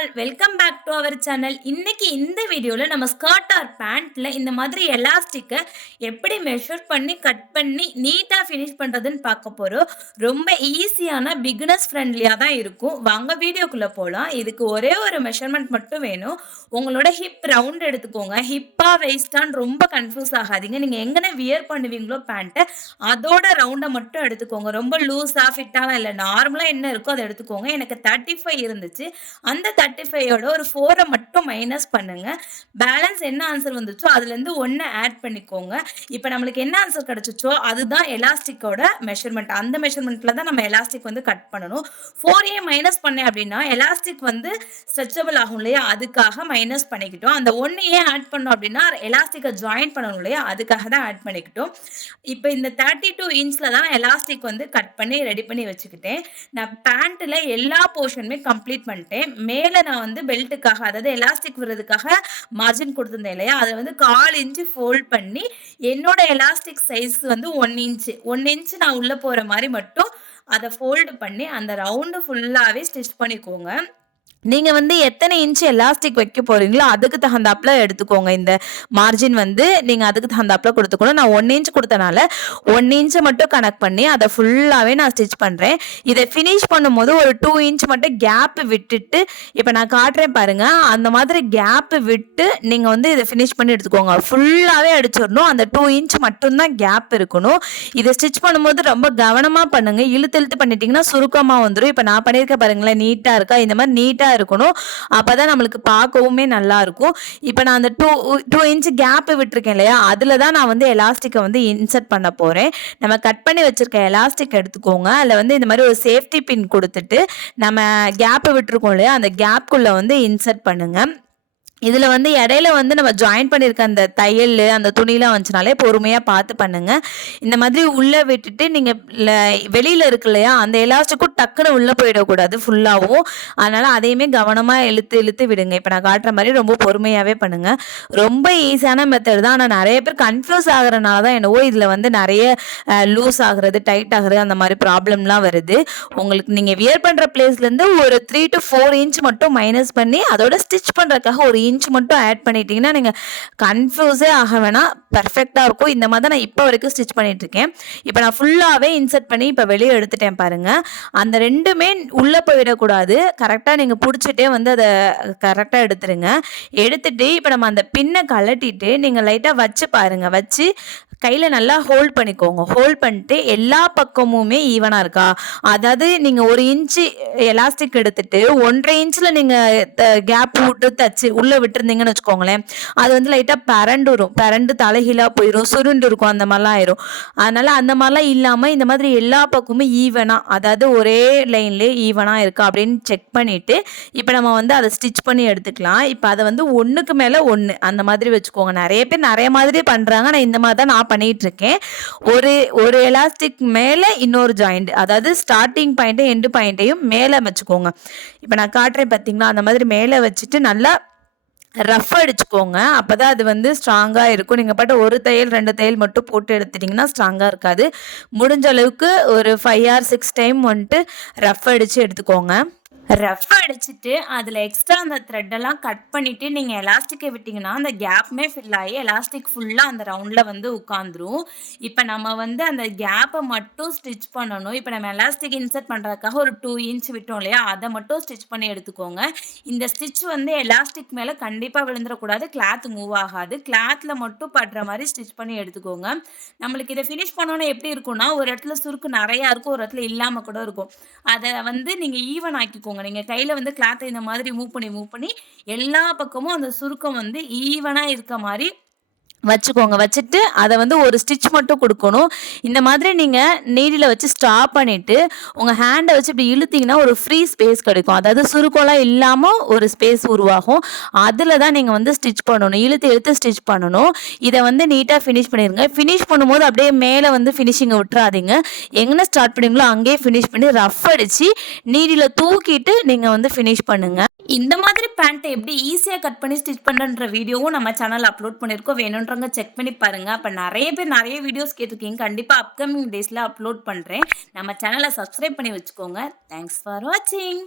All welcome back to our channel. இன்னைக்கு இந்த வீடியோல நம்ம ஸ்கர்ட் ஆர் பேண்ட்ல இந்த மாதிரி எலாஸ்டிக்கை எப்படி மெஷர் பண்ணி கட் பண்ணி நீட்டா ஃபினிஷ் பண்றதுன்னு பார்க்க போறோம். ரொம்ப ஈஸியான பிகினர்ஸ் ஃப்ரெண்ட்லியா தான் இருக்கும். வாங்க வீடியோக்குள்ள போலாம். இதுக்கு ஒரே ஒரு மெஷர்மெண்ட் மட்டும் வேணும். உங்களோட ஹிப் ரவுண்ட் எடுத்துக்கோங்க. ஹிப்பா வெயிஸ்டான்னு ரொம்ப கன்ஃபியூஸ் ஆகாதீங்க. நீங்க எங்கன வியர் பண்ணுவீங்களோ பேண்ட்டை அதோட ரவுண்டை மட்டும் எடுத்துக்கோங்க. ரொம்ப லூஸா ஃபிட்டாலாம் இல்லை, நார்மலா என்ன இருக்கோ அதை எடுத்துக்கோங்க. எனக்கு 35 இருந்துச்சு. அந்த 35யோட ஒரு 4 மட்டும் மைனஸ் பண்ணுங்க. பேலன்ஸ் என்ன ஆன்சர் வந்துச்சோ அதுலேருந்து 1 ஆட் பண்ணிக்கோங்க. இப்போ நம்மளுக்கு என்ன ஆன்சர் கிடைச்சிச்சோ அதுதான் எலாஸ்டிக்கோட மெஷர்மெண்ட். அந்த மெஷர்மெண்ட்ல தான் நம்ம எலாஸ்டிக் வந்து கட் பண்ணணும். 4A மைனஸ் பண்ணேன் அப்படின்னா எலாஸ்டிக் வந்து ஸ்ட்ரெச்சபிள் ஆகும் இல்லையா, அதுக்காக மைனஸ் பண்ணிக்கிட்டோம். அந்த 1A ஆட் பண்ணோம் அப்படின்னா எலாஸ்டிக்கை ஜாயின் பண்ணணும் இல்லையா, அதுக்காக தான் ஆட் பண்ணிக்கிட்டோம். இப்போ இந்த 32 இன்ச்ல தான் எலாஸ்டிக் வந்து கட் பண்ணி ரெடி பண்ணி வச்சுக்கிட்டேன். நான் பேண்ட்ல எல்லா போர்ஷனுமே கம்ப்ளீட் பண்ணிட்டேன். மேலே நான் வந்து பெல்ட்டுக்காக, அதாவது எலாஸ்டிக் விடுறதுக்காக மார்ஜின் கொடுத்துருந்தேன் இல்லையா, அதை வந்து 1/4 இன்ச்சு ஃபோல்ட் பண்ணி என்னோட எலாஸ்டிக் சைஸ் வந்து 1 இன்ச்சு நான் உள்ளே போகிற மாதிரி மட்டும் அதை ஃபோல்டு பண்ணி அந்த ரவுண்டு ஃபுல்லாகவே ஸ்டிச் பண்ணிக்கோங்க. நீங்க வந்து எத்தனை இன்ச் எலாஸ்டிக் வைக்க போறீங்களோ அதுக்கு தகுந்தாப்புல எடுத்துக்கோங்க. இந்த மார்ஜின் வந்து நீங்க அதுக்கு தகுந்தாப்புல கொடுத்துக்கணும். நான் 1 இன்ச் கொடுத்தனால 1 இன்ச்சை மட்டும் கனெக்ட் பண்ணி அதை ஃபுல்லாவே நான் ஸ்டிச் பண்றேன். இதை ஃபினிஷ் பண்ணும்போது ஒரு 2 இன்ச் மட்டும் கேப் விட்டுட்டு இப்போ நான் காட்டுறேன் பாருங்க. அந்த மாதிரி கேப் விட்டு நீங்க வந்து இதை ஃபினிஷ் பண்ணி எடுத்துக்கோங்க. ஃபுல்லாவே அடிச்சிடணும். அந்த 2 இன்ச் மட்டும்தான் கேப் இருக்கணும். இதை ஸ்டிச் பண்ணும்போது ரொம்ப கவனமா பண்ணுங்க. இழுத்து பண்ணிட்டீங்கன்னா சுருக்கமா வந்துடும். இப்போ நான் பண்ணியிருக்க பாருங்களேன், நீட்டா இருக்கா? இந்த மாதிரி நீட்டா இருக்கணும். அப்பதான் நம்மளுக்கு பார்க்கவுமே நல்லா இருக்கும். இப்போ நான் அந்த 2 இன்ச் கேப் விட்டுருக்கேன் இல்லையா, அதுல தான் நான் வந்து எலாஸ்டிக்கை வந்து இன்சர்ட் பண்ண போறேன். நம்ம கட் பண்ணி வச்சிருக்க எலாஸ்டிக் எடுத்துக்கோங்க. அதில் வந்து இந்த மாதிரி ஒரு சேஃப்டி பின் கொடுத்துட்டு நம்ம கேப் விட்டுருக்கோம் இல்லையா, அந்த கேப்குள்ள வந்து இன்சர்ட் பண்ணுங்க. இதில் வந்து இடையில வந்து நம்ம ஜாயின் பண்ணியிருக்க அந்த தையல் அந்த துணிலாம் வந்துச்சுனாலே பொறுமையாக பார்த்து பண்ணுங்க. இந்த மாதிரி உள்ளே விட்டுட்டு நீங்கள் வெளியில் இருக்கு இல்லையா, அந்த எலாஸ்டிக்கும் டக்குன்னு உள்ளே போயிடக்கூடாது ஃபுல்லாகவும். அதனால் அதையுமே கவனமாக இழுத்து விடுங்க. இப்போ நான் காட்டுற மாதிரி ரொம்ப பொறுமையாகவே பண்ணுங்கள். ரொம்ப ஈஸியான மெத்தட் தான். ஆனால் நிறைய பேர் கன்ஃபியூஸ் ஆகிறனால தான் என்னவோ இதில் வந்து நிறைய லூஸ் ஆகுறது, டைட் ஆகுறது, அந்த மாதிரி ப்ராப்ளம்லாம் வருது. உங்களுக்கு நீங்கள் வியர் பண்ணுற பிளேஸ்லேருந்து ஒரு 3 to 4 இன்ச் மட்டும் மைனஸ் பண்ணி அதோட ஸ்டிச் பண்ணுறதுக்காக ஒரு இன்ச் மட்டும் ஆட் பண்ணிட்டீங்கன்னா நீங்கள் கன்ஃபியூஸே ஆக வேணாம், பர்ஃபெக்டாக இருக்கும். இந்த மாதிரி தான் நான் இப்போ வரைக்கும் ஸ்டிச் பண்ணிட்டு இருக்கேன். இப்போ நான் ஃபுல்லாகவே இன்சர்ட் பண்ணி இப்போ வெளியே எடுத்துட்டேன் பாருங்க. அந்த ரெண்டுமே உள்ளே போயிடக்கூடாது. கரெக்டாக நீங்கள் பிடிச்சிட்டே வந்து அதை கரெக்டாக எடுத்துருங்க. எடுத்துட்டு இப்போ நம்ம அந்த பின்னை கழட்டிட்டு நீங்கள் லைட்டாக வச்சு பாருங்க. வச்சு கையில் நல்லா ஹோல்ட் பண்ணிக்கோங்க. ஹோல்ட் பண்ணிட்டு எல்லா பக்கமுமே ஈவனாக இருக்கா, அதாவது நீங்கள் 1 இன்ச்சு எலாஸ்டிக் எடுத்துட்டு 1.5 இன்ச்சில் நீங்கள் கேப் விட்டு தச்சு உள்ளே விட்டுருந்தீங்கன்னு வச்சுக்கோங்களேன், அது வந்து லைட்டாக பரண்டு தலைகீழாக போயிடும், சுருண்டு இருக்கும், அந்த மாதிரிலாம் ஆயிரும். அதனால் அந்த மாதிரிலாம் இல்லாமல் இந்த மாதிரி எல்லா பக்கமுமே ஈவனாக, அதாவது ஒரே லைன்லேயே ஈவனாக இருக்கா அப்படின்னு செக் பண்ணிவிட்டு இப்போ நம்ம வந்து அதை ஸ்டிச் பண்ணி எடுத்துக்கலாம். இப்போ அதை வந்து 1க்கு மேலே 1 அந்த மாதிரி வச்சுக்கோங்க. நிறைய பேர் நிறைய மாதிரி பண்ணுறாங்க. நான் இந்த மாதிரி தான் நான் பண்ணிட்டு இருக்கேன். ஒரு எலாஸ்டிக் மேல இன்னொரு ஜாயிண்ட், அதாவது ஸ்டார்டிங் பாயிண்ட் எண்ட் பாயிண்ட்டையும் மேல வச்சுக்கோங்க. இப்போ நான் காட்டுறேன் பார்த்தீங்களா, அந்த மாதிரி மேல வச்சுட்டு நல்லா ரஃப் அடிச்சுக்கோங்க. அப்போதான் அது வந்து ஸ்ட்ராங்காக இருக்கும். நீங்கள் பாட்டு ஒரு தையல் 2 தையல் மட்டும் போட்டு எடுத்துட்டிங்கன்னா ஸ்ட்ராங்காக இருக்காது. முடிஞ்ச அளவுக்கு ஒரு 5 or 6 டைம் வந்துட்டு ரஃப் அடித்து எடுத்துக்கோங்க. ரஃப் அடிச்சுட்டு அதில் எக்ஸ்ட்ரா அந்த த்ரெட்டெல்லாம் கட் பண்ணிவிட்டு நீங்கள் எலாஸ்டிக்கை விட்டிங்கன்னா அந்த கேப்புமே ஃபில் ஆகி எலாஸ்டிக் ஃபுல்லாக அந்த ரவுண்டில் வந்து உட்காந்துரும். இப்போ நம்ம வந்து அந்த கேப்பை மட்டும் ஸ்டிச் பண்ணணும். இப்போ நம்ம எலாஸ்டிக் இன்சர்ட் பண்ணுறதுக்காக ஒரு 2 இன்ச் விட்டோம் இல்லையா, அதை மட்டும் ஸ்டிச் பண்ணி எடுத்துக்கோங்க. இந்த ஸ்டிச் வந்து எலாஸ்டிக் மேலே கண்டிப்பாக விழுந்துடக்கூடாது, கிளாத் மூவ் ஆகாது. கிளாத்தில் மட்டும் படுற மாதிரி ஸ்டிச் பண்ணி எடுத்துக்கோங்க. நம்மளுக்கு இதை ஃபினிஷ் பண்ணோன்னா எப்படி இருக்கும்னா, ஒரு இடத்துல சுருக்கு நிறையா இருக்கும், ஒரு இடத்துல இல்லாமல் கூட இருக்கும். அதை வந்து நீங்கள் ஈவன் ஆக்கிக்கோங்க. நீங்கள் கையில் வந்து கிளாத்தை இந்த மாதிரி மூவ் பண்ணி எல்லா பக்கமும் அந்த சுருக்கம் வந்து ஈவனாக இருக்க மாதிரி வச்சுக்கோங்க. வச்சுட்டு அதை வந்து ஒரு ஸ்டிச் மட்டும் கொடுக்கணும். இந்த மாதிரி நீங்கள் நீடில் வச்சு ஸ்டாப் பண்ணிவிட்டு உங்கள் ஹேண்டை வச்சு இப்படி இழுத்தீங்கன்னா ஒரு ஃப்ரீ ஸ்பேஸ் கிடைக்கும். அதாவது சுருக்கம்லாம் இல்லாமல் ஒரு ஸ்பேஸ் உருவாகும். அதில் தான் நீங்கள் வந்து ஸ்டிச் பண்ணணும். இழுத்து ஸ்டிச் பண்ணணும். இதை வந்து நீட்டாக ஃபினிஷ் பண்ணிடுங்க. ஃபினிஷ் பண்ணும்போது அப்படியே மேலே வந்து ஃபினிஷிங்கை விட்டுறாதீங்க. எங்கே ஸ்டார்ட் பண்ணீங்களோ அங்கேயே ஃபினிஷ் பண்ணி ரஃப் அடித்து நீடில் தூக்கிட்டு நீங்கள் வந்து ஃபினிஷ் பண்ணுங்கள். இந்த மாதிரி பேண்ட்டை எப்படி ஈஸியாக கட் பண்ணி ஸ்டிச் பண்ணுற வீடியோவும் நம்ம சேனல் அப்லோட் பண்ணியிருக்கோம். வேணுன்றவங்க செக் பண்ணி பாருங்கள். அப்போ நிறைய பேர் நிறைய வீடியோஸ் கேட்டிருக்கீங்க. கண்டிப்பாக அப்கமிங் டேஸில் அப்லோட் பண்ணுறேன். நம்ம சேனலை சப்ஸ்கிரைப் பண்ணி வச்சுக்கோங்க. தேங்க்ஸ் ஃபார் வாட்சிங்.